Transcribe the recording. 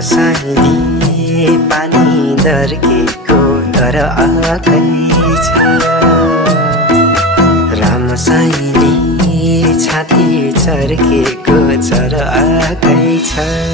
साइली पानी दर्केको तर आकै छ राम साइली छाती चर्केको तर आकै छ